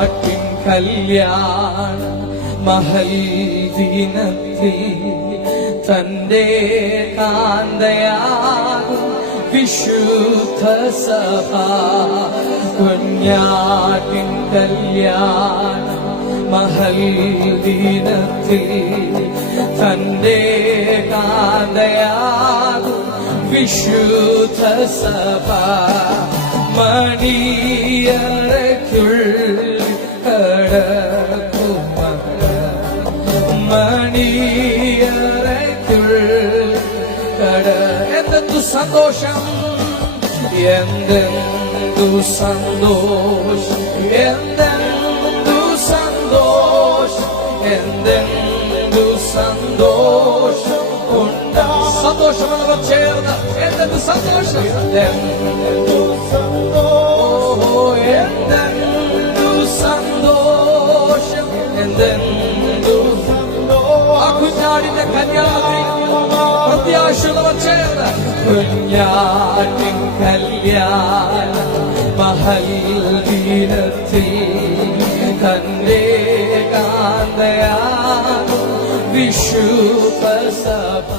കുഞ്ഞാട്ടിൻ കല്യാണ മഹൽ ദിനത്തിൽ തന്റെ കാന്തയാകും വിശുദ്ധ സഭ. കുഞ്ഞാട്ടിൻ കല്യാണ മഹൽ ദിനത്തിൽ തന്റെ കാന്തയാകും വിശുദ്ധ സഭ. മണിയറയ്ക്കുള്ളിൽ കടക്കുമക, മണിയറയ്ക്കുള്ളിൽ എന്തെന്തു സന്തോഷം, എന്തെന്തു സന്തോഷം, എന്തെന്തു സന്തോഷം, എന്തെന്തു സന്തോഷം ഉണ്ട്. സന്തോഷമുള്ളവർ ചേർന്ന് എന്തെന്തു സന്തോഷം, എന്തെന്തു സന്തോഷം, എന്തെന്തു സന്തോഷം, എന്തെന്തു സന്തോഷം. ആ കുഞ്ഞാടിന്റെ കല്യാണത്തിൽ പ്രത്യാശയുള്ളവർ ചേർന്ന് കുഞ്ഞാട്ടിൻ കല്യാണ മഹൽ ദിനത്തിൽ തന്റെ കാന്തയാകും വിശുദ്ധ സഭ.